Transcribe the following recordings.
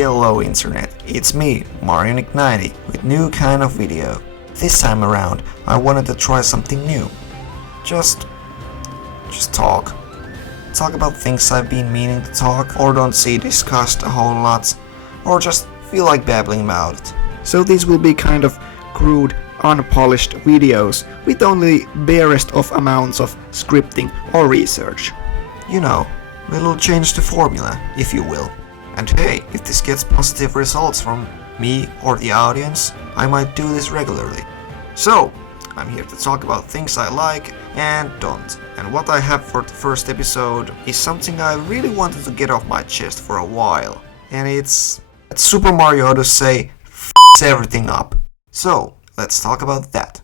Hello Internet, it's me, Mario90, with new kind of video. This time around, I wanted to try something new. Just talk. Talk about things I've been meaning to talk, or don't see discussed a whole lot, or just feel like babbling about it. So these will be kind of crude, unpolished videos with only barest of amounts of scripting or research. You know, little change to formula, if you will. And hey, if this gets positive results from me or the audience, I might do this regularly. So, I'm here to talk about things I like and don't. And what I have for the first episode is something I really wanted to get off my chest for a while. And it's that Super Mario Odyssey f***s everything up. So, let's talk about that.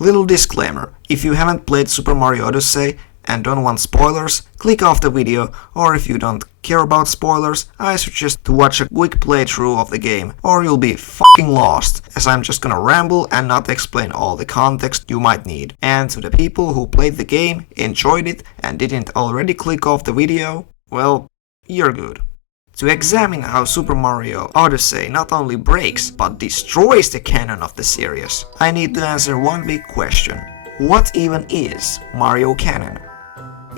Little disclaimer, if you haven't played Super Mario Odyssey and don't want spoilers, click off the video, or if you don't care about spoilers, I suggest to watch a quick playthrough of the game, or you'll be fucking lost, as I'm just gonna ramble and not explain all the context you might need. And to the people who played the game, enjoyed it, and didn't already click off the video, well, you're good. To examine how Super Mario Odyssey not only breaks, but destroys the canon of the series, I need to answer one big question. What even is Mario canon?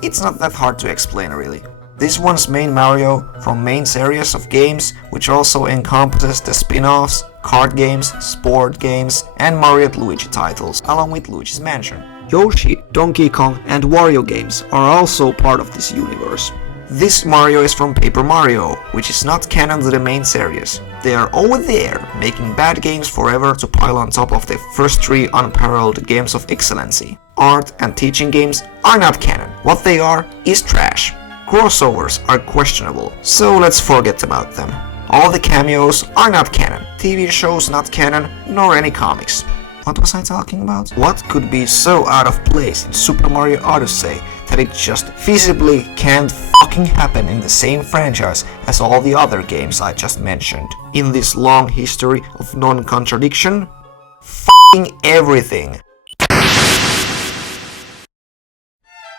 It's not that hard to explain really. This one's main Mario from main series of games, which also encompasses the spin-offs, card games, sport games, and Mario & Luigi titles, along with Luigi's Mansion. Yoshi, Donkey Kong, and Wario games are also part of this universe. This Mario is from Paper Mario, which is not canon to the main series. They are over there, making bad games forever to pile on top of the first three unparalleled games of excellency. Art and teaching games are not canon. What they are is trash. Crossovers are questionable, so let's forget about them. All the cameos are not canon. TV shows not canon, nor any comics. What was I talking about? What could be so out of place in Super Mario Odyssey that it just feasibly can't fucking happen in the same franchise as all the other games I just mentioned? In this long history of non-contradiction? Fucking everything!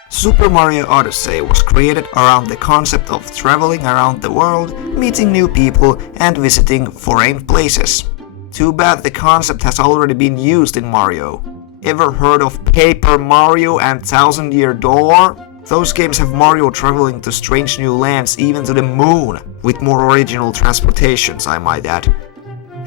Super Mario Odyssey was created around the concept of traveling around the world, meeting new people, and visiting foreign places. Too bad the concept has already been used in Mario. Ever heard of Paper Mario and Thousand Year Door? Those games have Mario traveling to strange new lands, even to the moon, with more original transportations, I might add.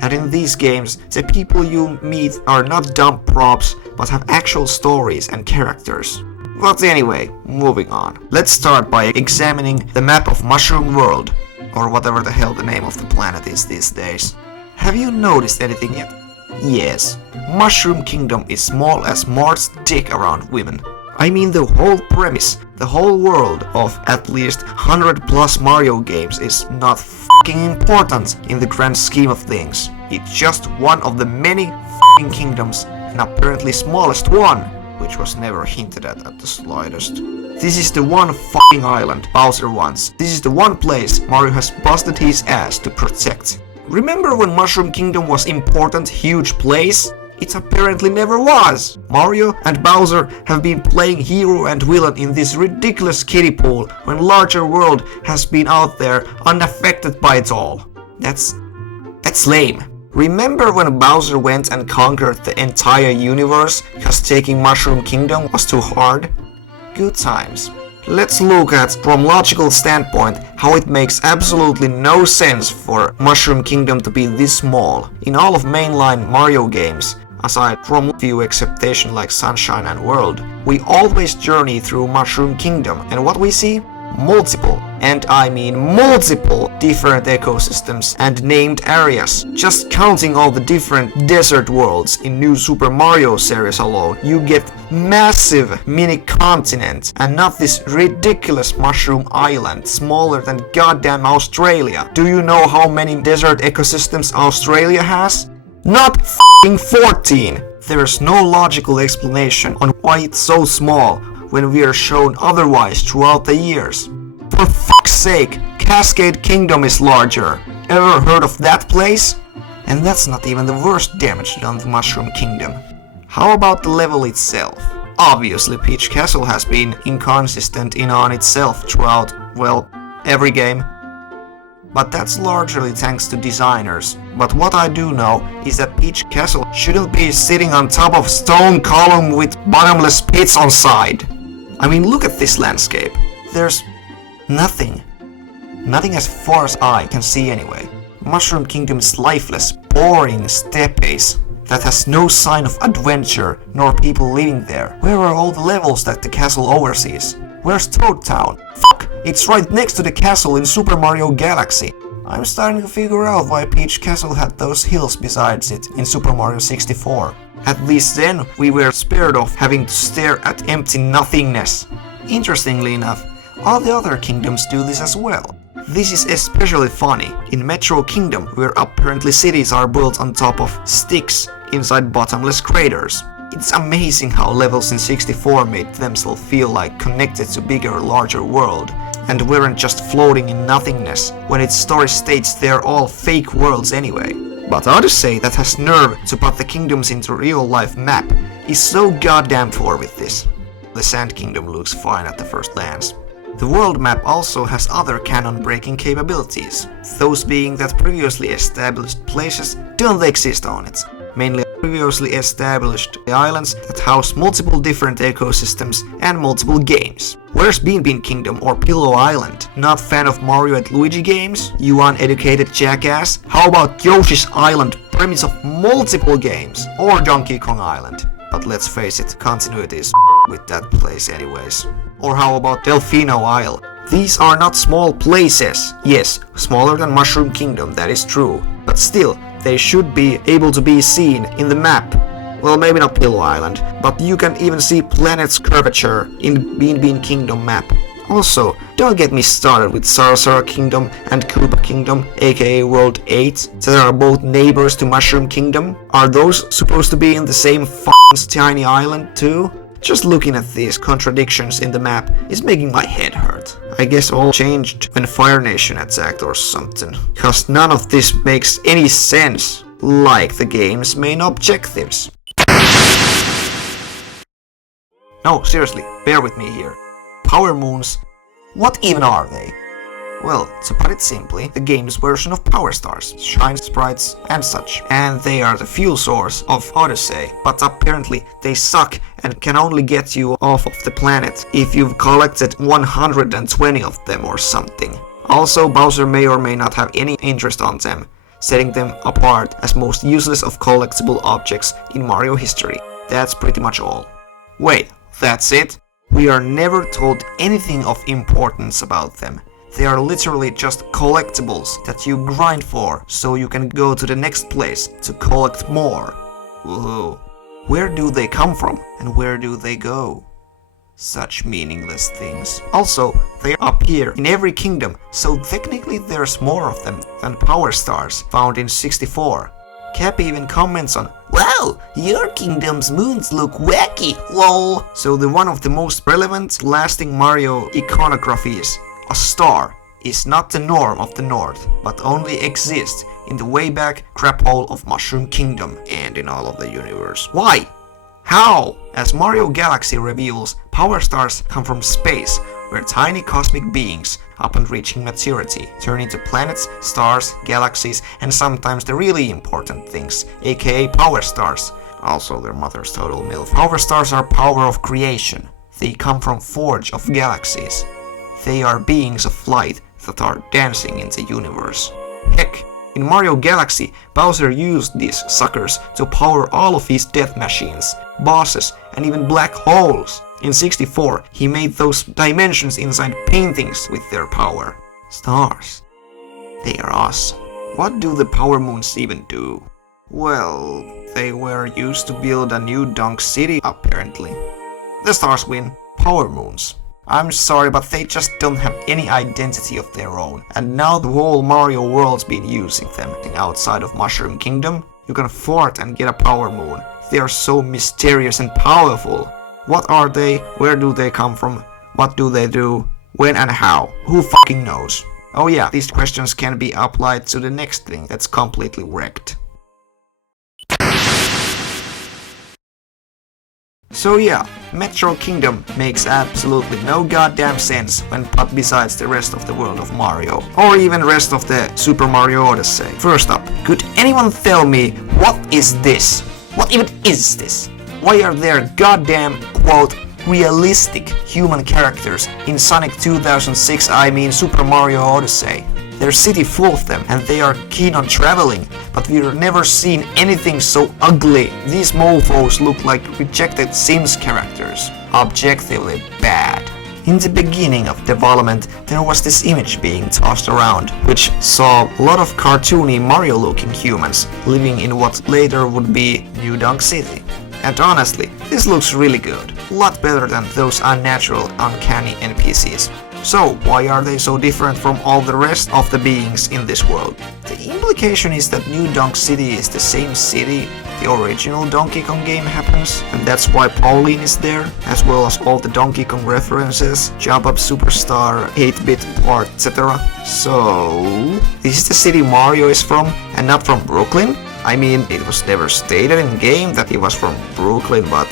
And in these games, the people you meet are not dumb props, but have actual stories and characters. But anyway, moving on. Let's start by examining the map of Mushroom World, or whatever the hell the name of the planet is these days. Have you noticed anything yet? Yes, Mushroom Kingdom is small as Mart's dick around women. I mean, the whole premise, the whole world of at least 100 plus Mario games is not fucking important in the grand scheme of things. It's just one of the many fucking kingdoms, and apparently smallest one, which was never hinted at the slightest. This is the one fucking island Bowser wants. This is the one place Mario has busted his ass to protect. Remember when Mushroom Kingdom was important, huge place? It apparently never was. Mario and Bowser have been playing hero and villain in this ridiculous kiddie pool when larger world has been out there unaffected by it all. That's lame. Remember when Bowser went and conquered the entire universe because taking Mushroom Kingdom was too hard? Good times. Let's look at, from logical standpoint, how it makes absolutely no sense for Mushroom Kingdom to be this small. In all of mainline Mario games, aside from a few exceptions like Sunshine and World, we always journey through Mushroom Kingdom, and what we see? Multiple, and I mean multiple, different ecosystems and named areas. Just counting all the different desert worlds in New Super Mario series alone, you get massive mini continent, and not this ridiculous mushroom island smaller than goddamn Australia. Do you know how many desert ecosystems Australia has? Not f***ing 14! There's no logical explanation on why it's so small when we are shown otherwise throughout the years. For fuck's sake, Cascade Kingdom is larger. Ever heard of that place? And that's not even the worst damage done to Mushroom Kingdom. How about the level itself? Obviously, Peach Castle has been inconsistent in on itself throughout, well, every game. But that's largely thanks to designers. But what I do know is that Peach Castle shouldn't be sitting on top of stone column with bottomless pits on side. I mean, look at this landscape. There's nothing. Nothing as far as I can see anyway. Mushroom Kingdom is lifeless, boring steppe that has no sign of adventure nor people living there. Where are all the levels that the castle oversees? Where's Toad Town? Fuck! It's right next to the castle in Super Mario Galaxy. I'm starting to figure out why Peach Castle had those hills besides it in Super Mario 64. At least then we were spared of having to stare at empty nothingness. Interestingly enough, all the other kingdoms do this as well. This is especially funny in Metro Kingdom, where apparently cities are built on top of sticks inside bottomless craters. It's amazing how levels in 64 made themselves feel like connected to bigger, larger world, and weren't just floating in nothingness, when its story states they're all fake worlds anyway. But Odyssey, that has nerve to put the kingdoms into real-life map, is so goddamn poor with this. The Sand Kingdom looks fine at the first glance. The world map also has other canon-breaking capabilities, those being that previously established places don't exist on it, mainly previously established islands that house multiple different ecosystems and multiple games. Where's Bean Bean Kingdom or Pillow Island? Not fan of Mario and Luigi games? You uneducated jackass? How about Yoshi's Island, premise of multiple games? Or Donkey Kong Island? But let's face it, continuity is with that place anyways. Or how about Delfino Isle? These are not small places. Yes, smaller than Mushroom Kingdom, that is true. But still, they should be able to be seen in the map. Well, maybe not Pillow Island, but you can even see planet's curvature in Bean Bean Kingdom map. Also, don't get me started with Sarasara Kingdom and Koopa Kingdom, aka World 8, that are both neighbors to Mushroom Kingdom. Are those supposed to be in the same f***ing tiny island too? Just looking at these contradictions in the map is making my head hurt. I guess all changed when Fire Nation attacked or something, cause none of this makes any sense, like the game's main objectives. No, seriously, bear with me here. Power moons, what even are they? Well, to put it simply, the game's version of Power Stars, Shrine Sprites and such. And they are the fuel source of Odyssey, but apparently they suck and can only get you off of the planet if you've collected 120 of them or something. Also, Bowser may or may not have any interest on them, setting them apart as most useless of collectible objects in Mario history. That's pretty much all. Wait, that's it? We are never told anything of importance about them. They are literally just collectibles that you grind for so you can go to the next place to collect more. Woohoo. Where do they come from and where do they go? Such meaningless things. Also, they appear in every kingdom, so technically there's more of them than Power Stars found in 64. Cap even comments on, "Wow, your kingdom's moons look wacky, lol." So the one of the most relevant, lasting Mario iconographies, a star, is not the norm of the North, but only exists in the way back crap hole of Mushroom Kingdom and in all of the universe. Why? How? As Mario Galaxy reveals, Power Stars come from space, where tiny cosmic beings, upon reaching maturity, turn into planets, stars, galaxies, and sometimes the really important things, aka Power Stars. Also their mother's total MILF. Power Stars are power of creation. They come from Forge of Galaxies. They are beings of light that are dancing in the universe. Heck, in Mario Galaxy, Bowser used these suckers to power all of his death machines, bosses, and even black holes. In 64, he made those dimensions inside paintings with their power. Stars. They are awesome. What do the power moons even do? Well, they were used to build a new Donk City, apparently. The stars win. Power moons. I'm sorry, but they just don't have any identity of their own. And now the whole Mario world's been using them. Outside of Mushroom Kingdom, you can fart and get a power moon. They are so mysterious and powerful. What are they? Where do they come from? What do they do? When and how? Who fucking knows? Oh yeah, these questions can be applied to the next thing that's completely wrecked. So yeah, Metro Kingdom makes absolutely no goddamn sense when put besides the rest of the world of Mario, or even rest of the Super Mario Odyssey. First up, could anyone tell me what is this? What even is this? Why are there goddamn, quote, realistic human characters in Sonic 2006, I mean Super Mario Odyssey? There's city full of them and they are keen on traveling, but we've never seen anything so ugly. These mofos look like rejected Sims characters. Objectively bad. In the beginning of development, there was this image being tossed around, which saw a lot of cartoony Mario-looking humans living in what later would be New Donk City. And honestly, this looks really good. A lot better than those unnatural, uncanny NPCs. So, why are they so different from all the rest of the beings in this world? The implication is that New Donk City is the same city the original Donkey Kong game happens, and that's why Pauline is there, as well as all the Donkey Kong references, Jump Up Superstar, 8-bit part, etc. So, this is the city Mario is from, and not from Brooklyn? I mean, it was never stated in game that he was from Brooklyn, but...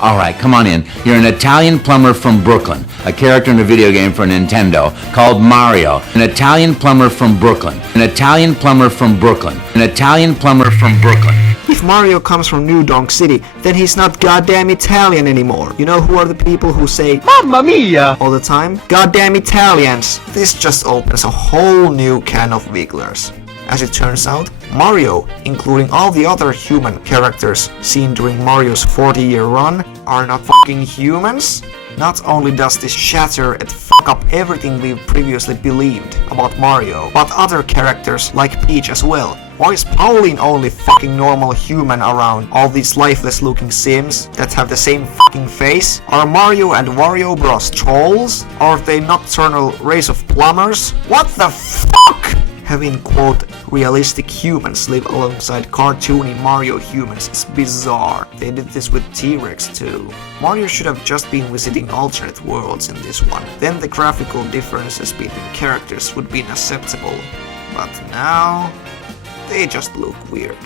Alright, come on in. You're an Italian plumber from Brooklyn, a character in a video game for Nintendo called Mario. An Italian plumber from Brooklyn. An Italian plumber from Brooklyn. An Italian plumber from Brooklyn. If Mario comes from New Donk City, then he's not goddamn Italian anymore. You know who are the people who say Mamma Mia all the time? Goddamn Italians. This just opens a whole new can of wigglers. As it turns out, Mario, including all the other human characters seen during Mario's 40-year run, are not fucking humans? Not only does this shatter and fuck up everything we've previously believed about Mario, but other characters like Peach as well. Why is Pauline only fucking normal human around all these lifeless looking Sims that have the same fucking face? Are Mario and Wario Bros trolls? Are they nocturnal race of plumbers? What the fuck? Having, quote, realistic humans live alongside cartoony Mario humans is bizarre. They did this with T-Rex too. Mario should have just been visiting alternate worlds in this one. Then the graphical differences between characters would be acceptable. But now, they just look weird.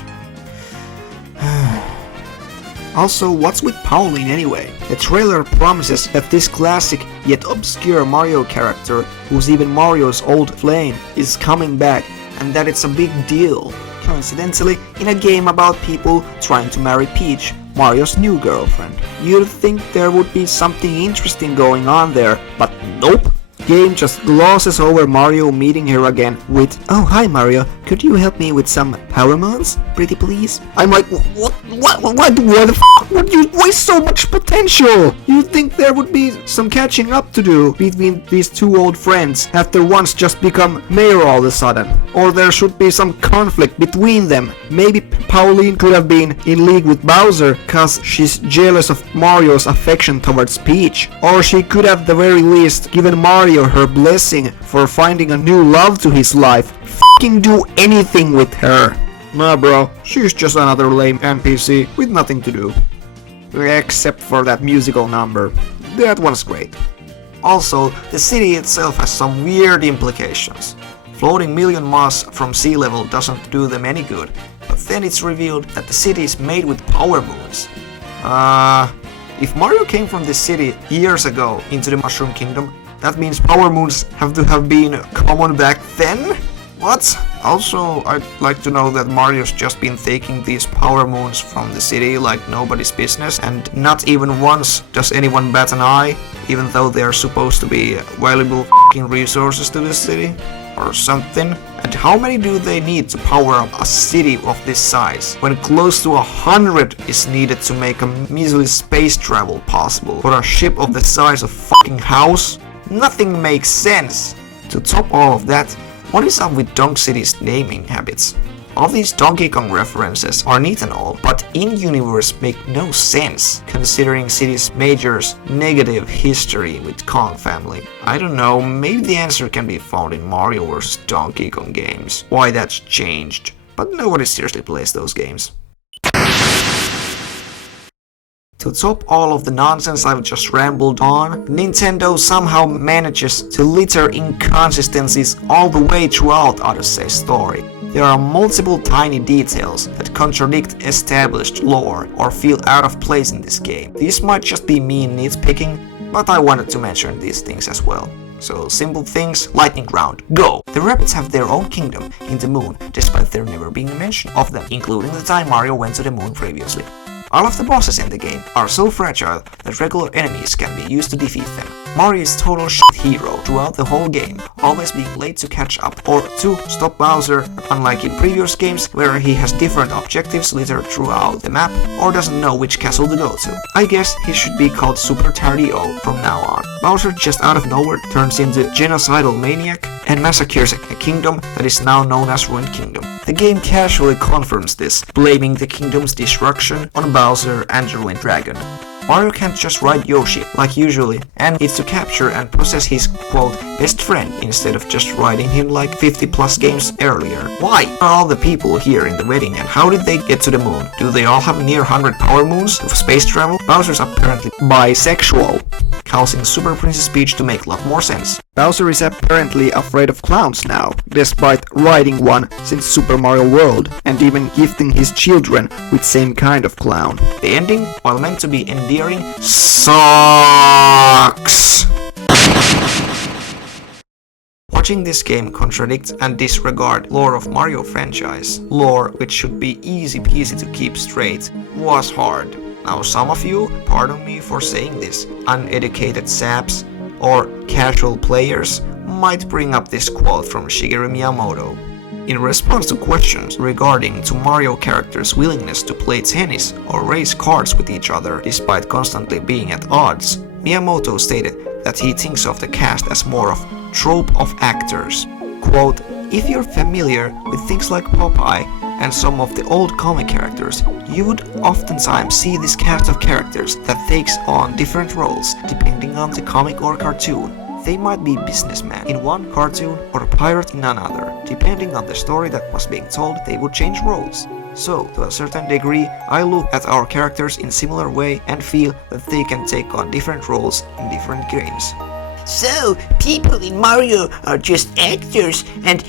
Also, what's with Pauline anyway? The trailer promises that this classic yet obscure Mario character, who's even Mario's old flame, is coming back, and that it's a big deal. Coincidentally, in a game about people trying to marry Peach, Mario's new girlfriend. You'd think there would be something interesting going on there, but nope. Game just glosses over Mario meeting her again with, "Oh hi Mario, could you help me with some power moves, pretty please?" I'm like, what the f*** would you waste so much potential? You'd think there would be some catching up to do between these two old friends after one's just become mayor all of a sudden. Or there should be some conflict between them. Maybe Pauline could have been in league with Bowser cause she's jealous of Mario's affection towards Peach. Or she could have the very least given Mario her blessing for finding a new love to his life. Fucking do anything with her. Nah bro, she's just another lame NPC with nothing to do. Except for that musical number. That one's great. Also, the city itself has some weird implications. Floating million miles from sea level doesn't do them any good, but then it's revealed that the city is made with power moons. If Mario came from this city years ago into the Mushroom Kingdom, that means power moons have to have been common back then? What? Also, I'd like to know that Mario's just been taking these power moons from the city like nobody's business, and not even once does anyone bat an eye, even though they are supposed to be valuable f***ing resources to the city? Or something? And how many do they need to power up a city of this size, when close to 100 is needed to make a measly space travel possible for a ship of the size of fucking house? Nothing makes sense! To top all of that, what is up with Donk City's naming habits? All these Donkey Kong references are neat and all, but in-universe make no sense, considering City's major's negative history with Kong family. I don't know, maybe the answer can be found in Mario vs. Donkey Kong games, why that's changed, but nobody seriously plays those games. To top all of the nonsense I've just rambled on, Nintendo somehow manages to litter inconsistencies all the way throughout Odyssey's story. There are multiple tiny details that contradict established lore or feel out of place in this game. These might just be me nitpicking, but I wanted to mention these things as well. So simple things, lightning round, go! The rabbits have their own kingdom in the moon, despite there never being a mention of them, including the time Mario went to the moon previously. All of the bosses in the game are so fragile that regular enemies can be used to defeat them. Mario is total shit hero throughout the whole game, always being late to catch up or to stop Bowser, unlike in previous games where he has different objectives littered throughout the map or doesn't know which castle to go to. I guess he should be called Super Tardio from now on. Bowser just out of nowhere turns into genocidal maniac and massacres a kingdom that is now known as Ruined Kingdom. The game casually confirms this, blaming the kingdom's destruction on Bowser and the Ruined Dragon. Mario can't just ride Yoshi like usually and needs to capture and possess his quote best friend instead of just riding him like 50 plus games earlier. Why are all the people here in the wedding and how did they get to the moon? Do they all have near 100 power moons of space travel? Bowser's apparently bisexual, causing Super Princess Peach to make a lot more sense. Bowser is apparently afraid of clowns now, despite riding one since Super Mario World, and even gifting his children with same kind of clown. The ending, while meant to be endearing, sucks! Watching this game contradict and disregard lore of Mario franchise, lore which should be easy peasy to keep straight, was hard. Now some of you, pardon me for saying this, uneducated saps or casual players might bring up this quote from Shigeru Miyamoto. In response to questions regarding to Mario characters' willingness to play tennis or race cards with each other despite constantly being at odds, Miyamoto stated that he thinks of the cast as more of trope of actors. Quote, if you're familiar with things like Popeye and some of the old comic characters, you would oftentimes see this cast of characters that takes on different roles depending on the comic or cartoon. They might be businessmen in one cartoon or a pirate in another. Depending on the story that was being told, they would change roles. So, to a certain degree, I look at our characters in similar way and feel that they can take on different roles in different games. So, people in Mario are just actors, and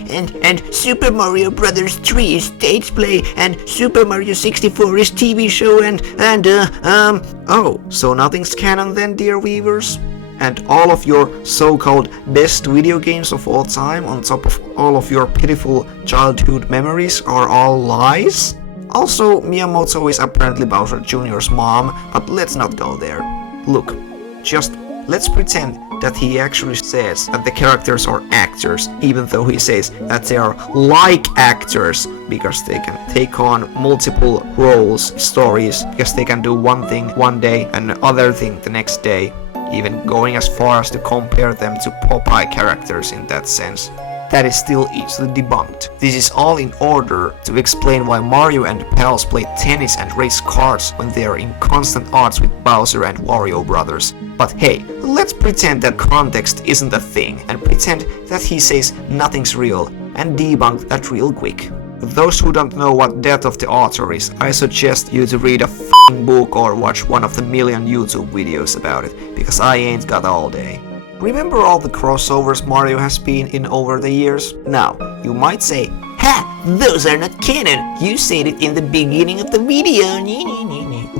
Super Mario Bros. 3 is stage play, and Super Mario 64 is TV show, Oh, so nothing's canon then, dear viewers? And all of your so-called best video games of all time on top of all of your pitiful childhood memories are all lies? Also, Miyamoto is apparently Bowser Jr.'s mom, but let's not go there. Look, just let's pretend that he actually says that the characters are actors, even though he says that they are like actors because they can take on multiple roles, stories, because they can do one thing one day and another thing the next day, even going as far as to compare them to Popeye characters in that sense. That is still easily debunked. This is all in order to explain why Mario and pals play tennis and race cars when they are in constant odds with Bowser and Wario brothers. But hey, let's pretend that context isn't a thing and pretend that he says nothing's real and debunk that real quick. For those who don't know what Death of the Author is, I suggest you to read a f***ing book or watch one of the million YouTube videos about it, because I ain't got all day. Remember all the crossovers Mario has been in over the years? Now, you might say, ha! Those are not canon! You said it in the beginning of the video!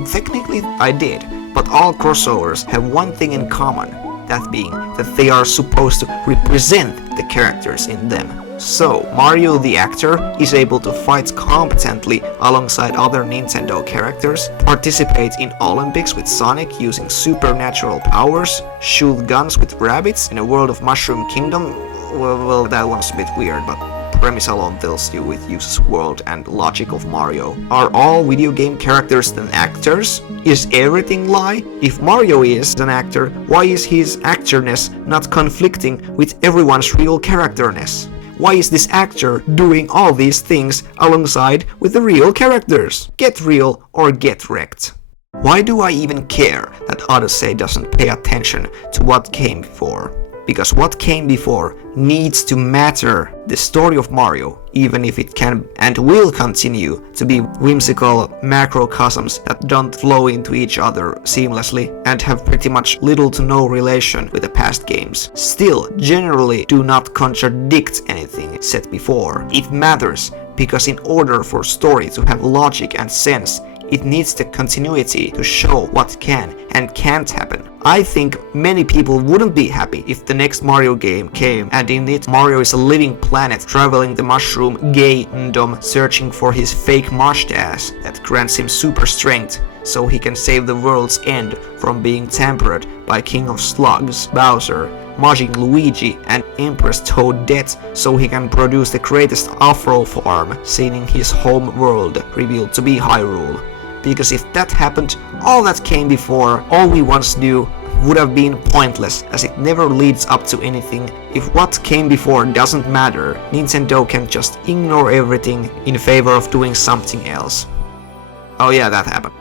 Technically, I did, but all crossovers have one thing in common, that being that they are supposed to represent the characters in them. So, Mario the actor is able to fight competently alongside other Nintendo characters, participate in Olympics with Sonic using supernatural powers, shoot guns with rabbits in a world of Mushroom Kingdom. Well, that one's a bit weird, but premise alone tells you it uses world and logic of Mario. Are all video game characters then actors? Is everything lie? If Mario is an actor, why is his actorness not conflicting with everyone's real characterness? Why is this actor doing all these things alongside with the real characters? Get real or get wrecked. Why do I even care that Odyssey doesn't pay attention to what came before? because what came before needs to matter. The story of Mario, even if it can and will continue to be whimsical macrocosms that don't flow into each other seamlessly and have pretty much little to no relation with the past games, still generally do not contradict anything said before. It matters because in order for story to have logic and sense, it needs the continuity to show what can and can't happen. I think many people wouldn't be happy if the next Mario game came and in it Mario is a living planet traveling the mushroom gaydom searching for his fake mustache that grants him super strength so he can save the world's end from being tampered by King of Slugs, Bowser, Majin Luigi and Empress Toadette so he can produce the greatest Afro farm seen in his home world revealed to be Hyrule. Because if that happened, all that came before, all we once knew, would have been pointless as it never leads up to anything. If what came before doesn't matter, Nintendo can just ignore everything in favor of doing something else. Oh yeah, that happened.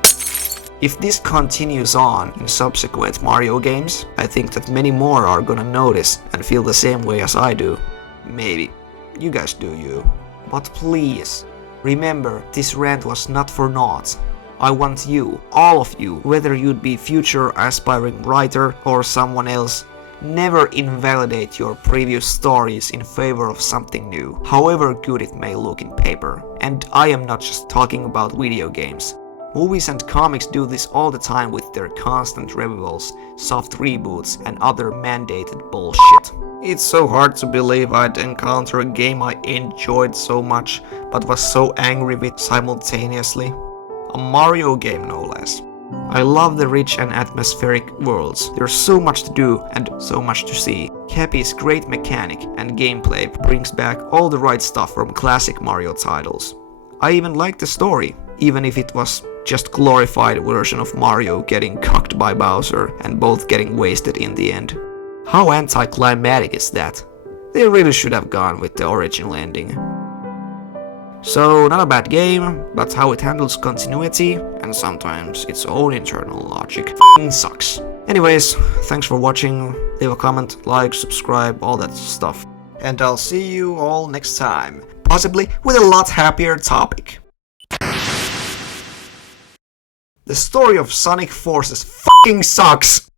If this continues on in subsequent Mario games, I think that many more are gonna notice and feel the same way as I do. Maybe. You guys do you. But please, remember this rant was not for naught. I want you, all of you, whether you'd be future aspiring writer or someone else, never invalidate your previous stories in favor of something new, however good it may look in paper. And I am not just talking about video games. Movies and comics do this all the time with their constant revivals, soft reboots and other mandated bullshit. It's so hard to believe I'd encounter a game I enjoyed so much but was so angry with simultaneously. A Mario game no less. I love the rich and atmospheric worlds. There's so much to do and so much to see. Cappy's great mechanic and gameplay brings back all the right stuff from classic Mario titles. I even like the story, even if it was just glorified version of Mario getting cucked by Bowser and both getting wasted in the end. How anticlimactic is that? They really should have gone with the original ending. So, not a bad game, but how it handles continuity and sometimes its own internal logic f***ing sucks. Anyways, thanks for watching, leave a comment, like, subscribe, all that stuff. And I'll see you all next time, possibly with a lot happier topic. The story of Sonic Forces f***ing sucks!